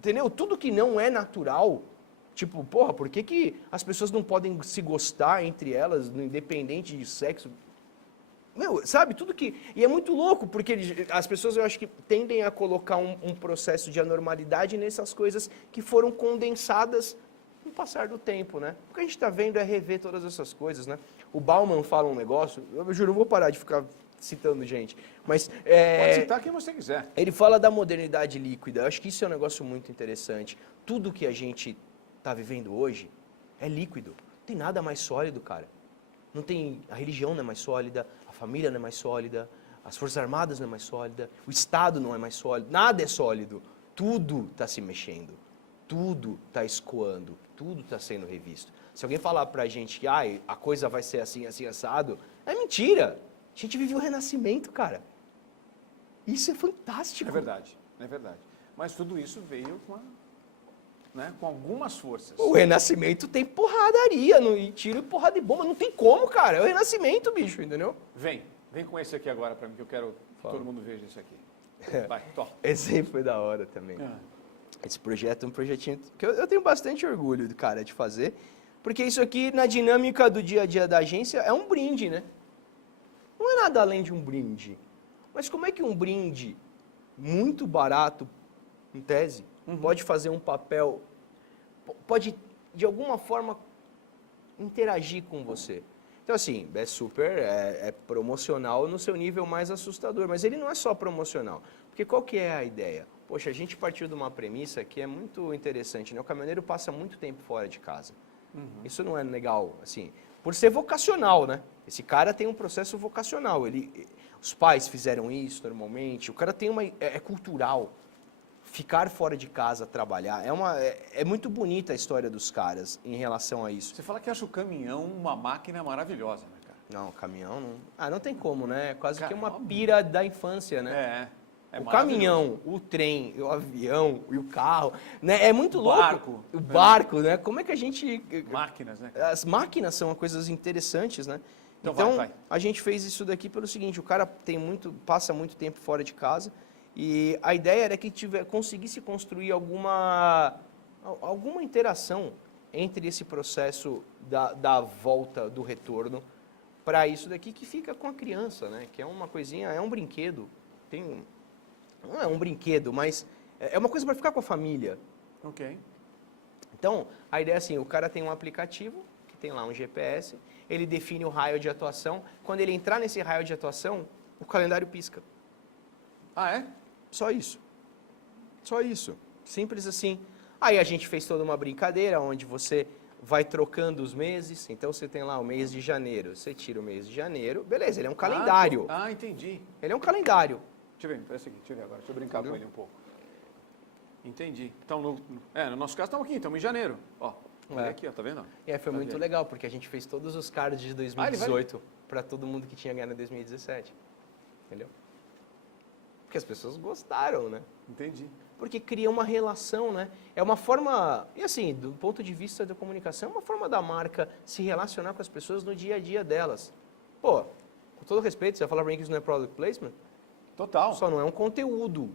entendeu? Tudo que não é natural, Tipo, porra, por que as pessoas não podem se gostar entre elas, independente de sexo? Meu, sabe, tudo que... E é muito louco, porque as pessoas, eu acho que tendem a colocar um processo de anormalidade nessas coisas que foram condensadas no passar do tempo, né? O que a gente está vendo é rever todas essas coisas, né? O Bauman fala um negócio, eu juro, eu vou parar de ficar citando gente, mas... Pode citar quem você quiser. Ele fala da modernidade líquida, eu acho que isso é um negócio muito interessante. Tudo que a gente está vivendo hoje é líquido, não tem nada mais sólido, cara. Não tem, a religião não é mais sólida, a família não é mais sólida, as Forças Armadas não é mais sólida, o Estado não é mais sólido, nada é sólido. Tudo está se mexendo, tudo está escoando, tudo está sendo revisto. Se alguém falar pra gente que a coisa vai ser assim, assim, assado, é mentira. A gente vive o Renascimento, cara. Isso é fantástico. É verdade, é verdade. Mas tudo isso veio com algumas forças. O Renascimento tem porradaria, e tiro e porrada de bomba. Não tem como, cara. É o Renascimento, bicho, entendeu? Vem com esse aqui agora pra mim, que eu quero que todo mundo veja isso aqui. Vai, toca. Esse aí foi da hora também. Esse projeto é um projetinho que eu tenho bastante orgulho, cara, de fazer. Porque isso aqui, na dinâmica do dia a dia da agência, é um brinde, né? Não é nada além de um brinde. Mas como é que um brinde muito barato, em tese, pode fazer um papel, pode, de alguma forma, interagir com você? Então, assim, é super, é promocional no seu nível mais assustador, mas ele não é só promocional. Porque qual que é a ideia? Poxa, a gente partiu de uma premissa que é muito interessante, né? O caminhoneiro passa muito tempo fora de casa. Isso não é legal, assim, por ser vocacional, né? Esse cara tem um processo vocacional, os pais fizeram isso normalmente, o cara tem é cultural. Ficar fora de casa, trabalhar, é muito bonita a história dos caras em relação a isso. Você fala que acha o caminhão uma máquina maravilhosa, né, cara? Não, caminhão não... não tem como, né? Quase Cara, que uma pira da infância, né? É o maravilhoso. caminhão, o trem, o avião e o carro, né? É muito louco. Barco. O barco, né? Como é que a gente... Máquinas, né? As máquinas são coisas interessantes, né? Então vai. A gente fez isso daqui pelo seguinte, o cara passa muito tempo fora de casa e a ideia era que conseguisse construir alguma interação entre esse processo da volta, do retorno, para isso daqui que fica com a criança, né? Que é uma coisinha, é um brinquedo, não é um brinquedo, mas é uma coisa para ficar com a família. Ok. Então, a ideia é assim, o cara tem um aplicativo, que tem lá um GPS, ele define o raio de atuação, quando ele entrar nesse raio de atuação, o calendário pisca. Ah, é? Só isso. Só isso. Simples assim. Aí a gente fez toda uma brincadeira, onde você vai trocando os meses, então você tem lá o mês de janeiro, você tira o mês de janeiro, beleza, ele é um calendário. Entendi. Ele é um calendário. Deixa eu ver, parece aqui, deixa eu ver agora, deixa eu brincar com ele um pouco. Entendi. Então, no nosso caso, estamos aqui, estamos em janeiro. Ó, olha aqui, ó, tá vendo? E aí foi muito legal, porque a gente fez todos os cards de 2018 para todo mundo que tinha ganhado em 2017. Entendeu? Porque as pessoas gostaram, né? Entendi. Porque cria uma relação, né? É uma forma, e assim, do ponto de vista da comunicação, é uma forma da marca se relacionar com as pessoas no dia a dia delas. Pô, com todo respeito, você vai falar pra mim que isso não é product placement? Total. Só não é um conteúdo,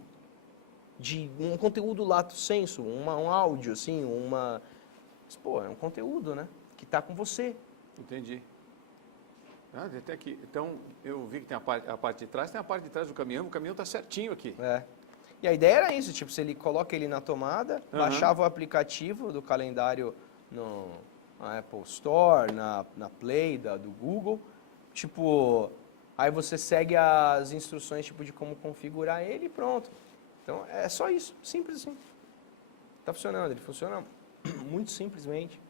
um conteúdo lato sensu, um áudio, assim, Mas, pô, é um conteúdo, né? Que tá com você. Entendi. Até aqui. Então, eu vi que tem a parte de trás, tem a parte de trás do caminhão, o caminhão tá certinho aqui. E a ideia era isso, tipo, se ele coloca ele na tomada, baixava o aplicativo do calendário na Apple Store, na Play do Google, tipo, aí você segue as instruções tipo, de como configurar ele e pronto. Então, é só isso, simples assim. Tá funcionando, ele funciona muito simplesmente.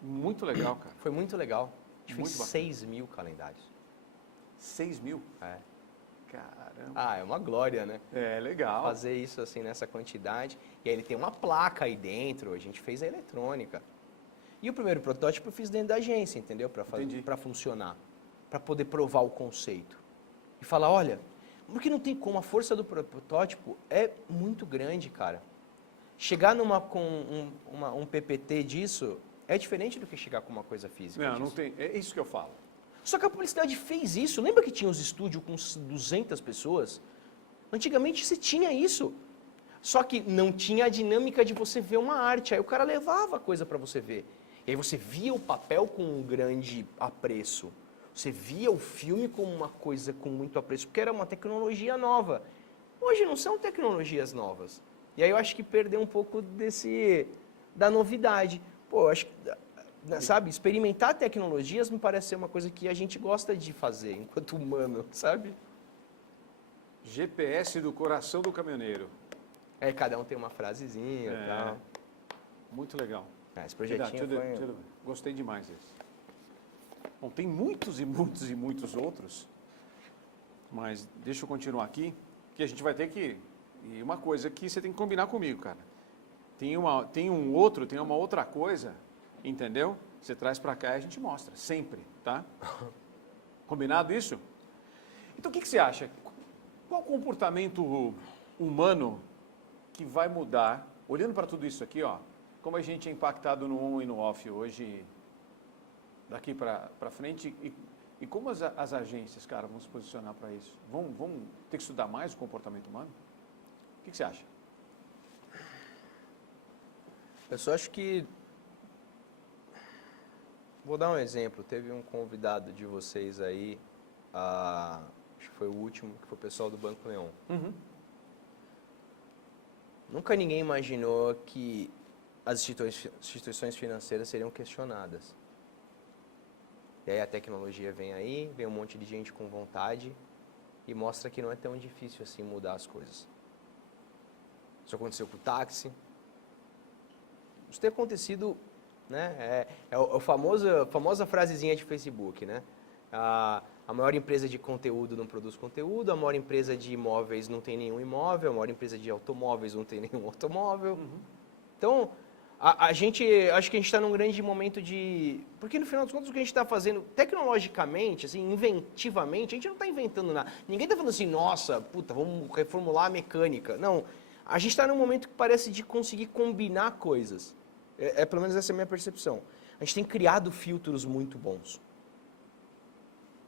Muito legal, cara. Foi muito legal. A gente Muito fez bacana. 6 mil calendários. 6 mil? É. Caramba. É uma glória, né? É, legal. Fazer isso assim nessa quantidade. E aí ele tem uma placa aí dentro, a gente fez a eletrônica. E o primeiro protótipo eu fiz dentro da agência, entendeu? Para funcionar, para poder provar o conceito. E falar, olha, porque não tem como, a força do protótipo é muito grande, cara. Chegar com um PPT disso é diferente do que chegar com uma coisa física. Não tem, é isso que eu falo. Só que a publicidade fez isso. Lembra que tinha os estúdios com 200 pessoas? Antigamente você tinha isso. Só que não tinha a dinâmica de você ver uma arte. Aí o cara levava a coisa para você ver. E aí você via o papel com um grande apreço. Você via o filme como uma coisa com muito apreço, porque era uma tecnologia nova. Hoje não são tecnologias novas. E aí eu acho que perdeu um pouco da novidade. Pô, eu acho que, sabe, experimentar tecnologias me parece ser uma coisa que a gente gosta de fazer enquanto humano, sabe? GPS do coração do caminhoneiro. Aí cada um tem uma frasezinha e tal. Muito legal. Esse projetinho foi... Gostei demais desse. Bom, tem muitos e muitos e muitos outros, mas deixa eu continuar aqui, que a gente vai ter que... E uma coisa que você tem que combinar comigo, cara. Tem uma outra coisa, entendeu? Você traz pra cá e a gente mostra, sempre, tá? Combinado isso? Então o que você acha? Qual comportamento humano que vai mudar, olhando para tudo isso aqui, ó, como a gente é impactado no on e no off hoje, daqui para frente, e como as agências, cara, vão se posicionar para isso? Vão ter que estudar mais o comportamento humano? O que você acha? Eu só acho que... Vou dar um exemplo. Teve um convidado de vocês aí, acho que foi o último, que foi o pessoal do Banco Neon. Uhum. Nunca ninguém imaginou que as instituições financeiras seriam questionadas. E aí a tecnologia vem aí, vem um monte de gente com vontade e mostra que não é tão difícil assim mudar as coisas. Isso aconteceu com o táxi. Isso tem acontecido, né? A famosa frasezinha de Facebook, né? A maior empresa de conteúdo não produz conteúdo, a maior empresa de imóveis não tem nenhum imóvel, a maior empresa de automóveis não tem nenhum automóvel. Uhum. Então, acho que a gente está num grande momento de... Porque no final dos contos o que a gente está fazendo tecnologicamente, assim, inventivamente, a gente não está inventando nada. Ninguém está falando assim, nossa, puta, vamos reformular a mecânica. Não, a gente está num momento que parece de conseguir combinar coisas. Pelo menos essa é a minha percepção. A gente tem criado filtros muito bons.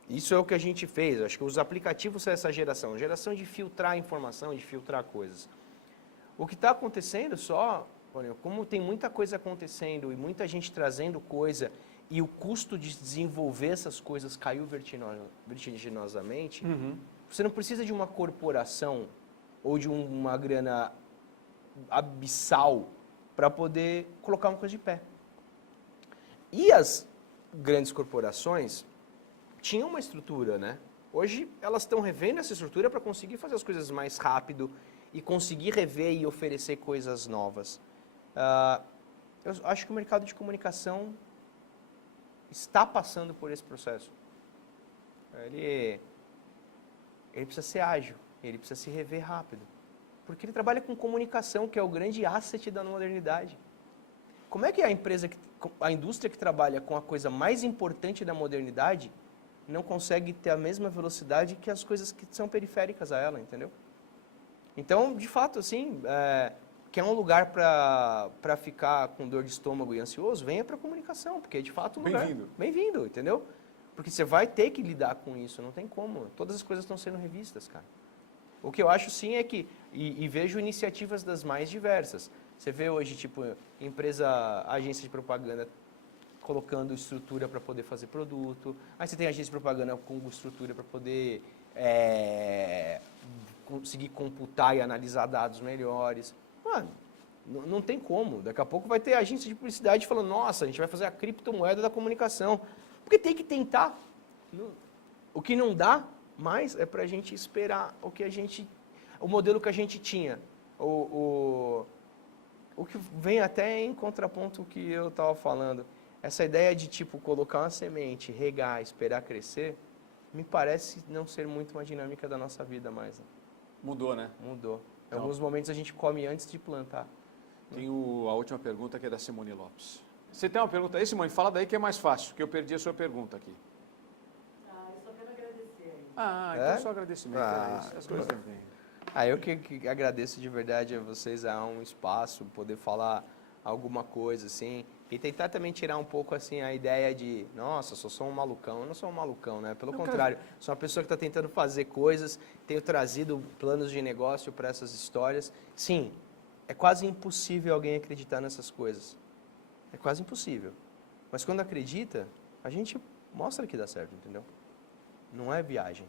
Isso é o que a gente fez. Acho que os aplicativos são essa geração. Geração de filtrar informação, de filtrar coisas. O que está acontecendo só, como tem muita coisa acontecendo e muita gente trazendo coisa e o custo de desenvolver essas coisas caiu vertiginosamente, você não precisa de uma corporação ou de uma grana abissal para poder colocar uma coisa de pé. E as grandes corporações tinham uma estrutura, né? Hoje elas estão revendo essa estrutura para conseguir fazer as coisas mais rápido e conseguir rever e oferecer coisas novas. Eu acho que o mercado de comunicação está passando por esse processo. Ele precisa ser ágil, ele precisa se rever rápido. Porque ele trabalha com comunicação, que é o grande asset da modernidade. Como é que a indústria que trabalha com a coisa mais importante da modernidade não consegue ter a mesma velocidade que as coisas que são periféricas a ela, entendeu? Então, de fato, assim, quer um lugar para ficar com dor de estômago e ansioso, venha para a comunicação, porque é de fato um lugar... Bem-vindo. Bem-vindo, entendeu? Porque você vai ter que lidar com isso, não tem como. Todas as coisas estão sendo revistas, cara. O que eu acho, sim, é que... E vejo iniciativas das mais diversas. Você vê hoje, tipo, agência de propaganda colocando estrutura para poder fazer produto. Aí você tem agência de propaganda com estrutura para poder conseguir computar e analisar dados melhores. Mano, não tem como. Daqui a pouco vai ter agência de publicidade falando, nossa, a gente vai fazer a criptomoeda da comunicação. Porque tem que tentar. O que não dá mais é para a gente esperar o modelo que a gente tinha. O que vem até em contraponto ao que eu estava falando. Essa ideia de, tipo, colocar uma semente, regar, esperar crescer, me parece não ser muito uma dinâmica da nossa vida mais. Né? Mudou, né? Mudou. Em alguns momentos a gente come antes de plantar. Tem a última pergunta que é da Simone Lopes. Você tem uma pergunta aí, Simone? Fala daí que é mais fácil, que eu perdi a sua pergunta aqui. Eu só quero agradecer. Então só agradecimento. As coisas também. Eu que agradeço de verdade a vocês, a um espaço, poder falar alguma coisa, assim, e tentar também tirar um pouco, assim, a ideia de, nossa, sou um malucão. Eu não sou um malucão, né? Pelo contrário, sou uma pessoa que está tentando fazer coisas, tenho trazido planos de negócio para essas histórias. Sim, é quase impossível alguém acreditar nessas coisas. É quase impossível. Mas quando acredita, a gente mostra que dá certo, entendeu? Não é viagem.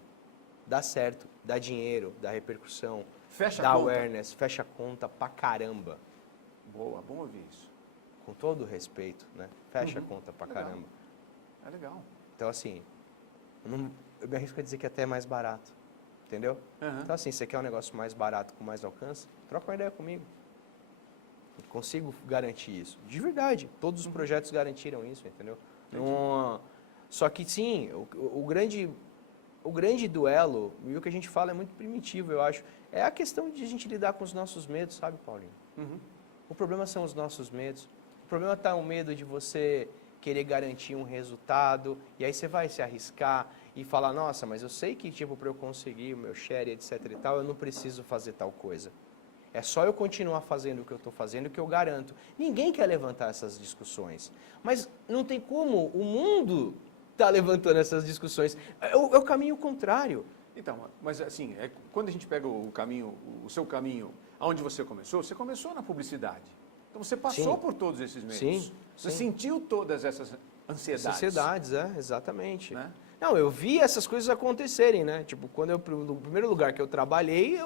Dá certo, dá dinheiro, dá repercussão, Fecha dá a conta. awareness, fecha a conta pra caramba. Boa, bom ouvir isso. Com todo o respeito, né? Fecha a Uhum. conta pra Legal. caramba. É legal. Então, assim, eu me arrisco a dizer que até é mais barato, entendeu? Aham. Então, assim, você quer um negócio mais barato, com mais alcance, troca uma ideia comigo. Eu consigo garantir isso. De verdade, todos os projetos garantiram isso, entendeu? Não, só que, sim, o grande duelo, e o que a gente fala é muito primitivo, eu acho, é a questão de a gente lidar com os nossos medos, sabe, Paulinho? Uhum. O problema são os nossos medos. O problema está o medo de você querer garantir um resultado, e aí você vai se arriscar e falar, nossa, mas eu sei que, tipo, para eu conseguir o meu share, etc e tal, eu não preciso fazer tal coisa. É só eu continuar fazendo o que eu estou fazendo que eu garanto. Ninguém quer levantar essas discussões. Mas não tem como, o mundo está levantando essas discussões. É o caminho contrário. Então, mas assim, quando a gente pega o caminho, o seu caminho, aonde você começou na publicidade. Então você passou Sim. por todos esses meios. Sim, Você sim. sentiu todas essas ansiedades. Ansiedades, exatamente. Né? Não, eu vi essas coisas acontecerem, né? Tipo, no primeiro lugar que eu trabalhei,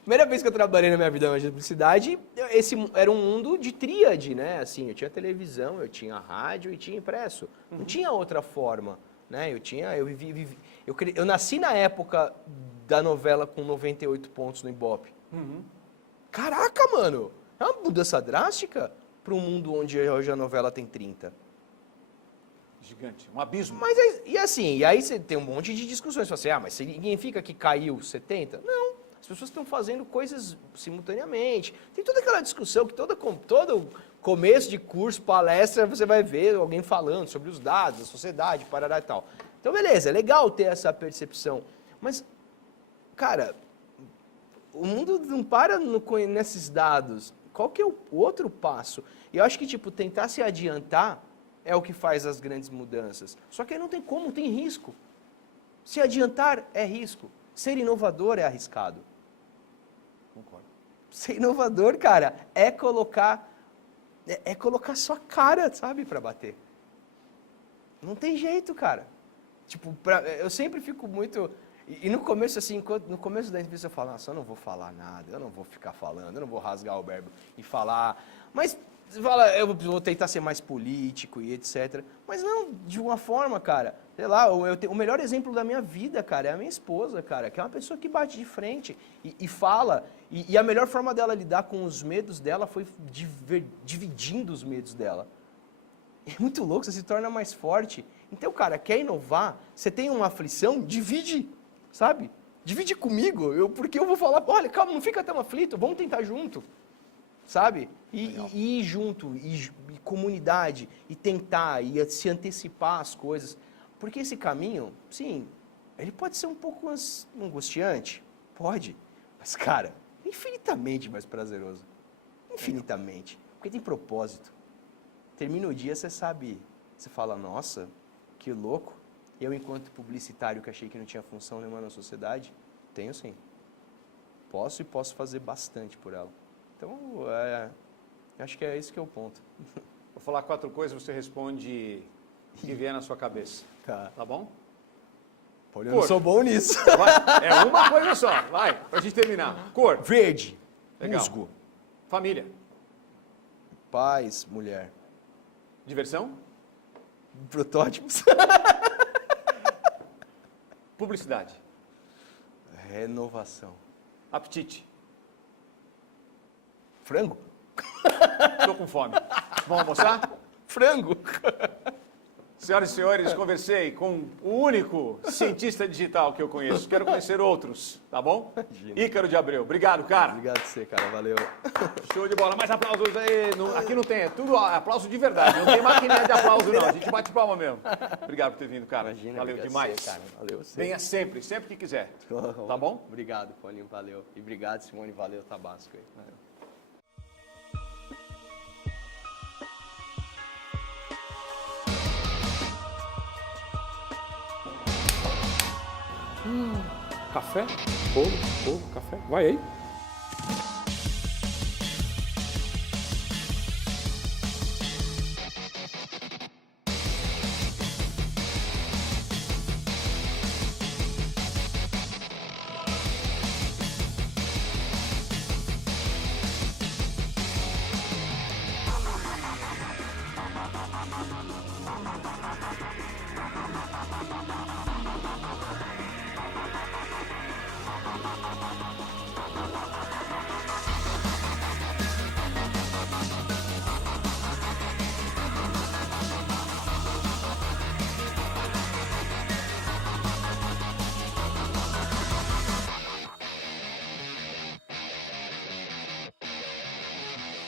primeira vez que eu trabalhei na minha vida na publicidade, esse era um mundo de tríade, né? Assim, eu tinha televisão, eu tinha rádio e tinha impresso. Não tinha outra forma, né? Eu nasci na época da novela com 98 pontos no Ibope. Caraca, mano! É uma mudança drástica para um mundo onde hoje a novela tem 30. Gigante, um abismo. Mas, e aí você tem um monte de discussões. Você fala assim, mas significa que caiu 70? Não, as pessoas estão fazendo coisas simultaneamente. Tem toda aquela discussão que todo começo de curso, palestra, você vai ver alguém falando sobre os dados, a sociedade, parará e tal. Então, beleza, é legal ter essa percepção. Mas, cara, o mundo não para nesses dados. Qual que é o outro passo? E eu acho que, tipo, tentar se adiantar é o que faz as grandes mudanças. Só que aí não tem como, tem risco. Se adiantar é risco. Ser inovador é arriscado. Concordo. Ser inovador, cara, é colocar sua cara, sabe, para bater. Não tem jeito, cara. Tipo, eu sempre fico muito... E no começo, assim, no começo da entrevista eu falo, nossa, eu não vou falar nada, eu não vou ficar falando, eu não vou rasgar o verbo e falar. Mas você fala, eu vou tentar ser mais político e etc. Mas não, de uma forma, cara, sei lá, o melhor exemplo da minha vida, cara, é a minha esposa, cara, que é uma pessoa que bate de frente e fala. E a melhor forma dela lidar com os medos dela foi dividindo os medos dela. É muito louco, você se torna mais forte. Então, cara, quer inovar, você tem uma aflição, divide, sabe? Divide comigo, porque eu vou falar, olha, calma, não fica tão aflito, vamos tentar junto. Sabe? E ir junto, e comunidade, e tentar, e se antecipar às coisas. Porque esse caminho, sim, ele pode ser um pouco angustiante, pode, mas, cara, é infinitamente mais prazeroso. Infinitamente. Porque tem propósito. Termina o dia, você sabe, você fala, nossa, que louco. Eu, enquanto publicitário que achei que não tinha função nenhuma na sociedade, tenho sim. Posso fazer bastante por ela. Então, acho que é esse que é o ponto. Vou falar 4 coisas, você responde o que vier na sua cabeça. Tá bom? Eu não sou bom nisso. Vai, é uma coisa só, vai, pra gente terminar. Cor. Verde. Legal. Musgo. Família. Paz, mulher. Diversão. Protótipos. Publicidade. Renovação. Apetite. Frango. Tô com fome. Vamos almoçar? Frango. Senhoras e senhores, conversei com o único cientista digital que eu conheço. Quero conhecer outros, tá bom? Ícaro de Abreu. Obrigado, cara. Obrigado a você, cara. Valeu. Show de bola. Mais aplausos aí. Aqui não tem, é tudo aplauso de verdade. Não tem maquininha de aplauso, não. A gente bate palma mesmo. Obrigado por ter vindo, cara. Imagina, Valeu obrigado demais. Você, cara. Valeu você. Venha sempre, sempre que quiser. Tá bom? Obrigado, Paulinho. Valeu. E obrigado, Simone. Valeu, Tabasco. Aí. Valeu. Café? Bolo, café. Vai aí.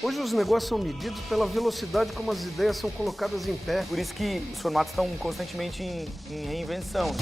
Hoje os negócios são medidos pela velocidade como as ideias são colocadas em pé. Por isso que os formatos estão constantemente em reinvenção.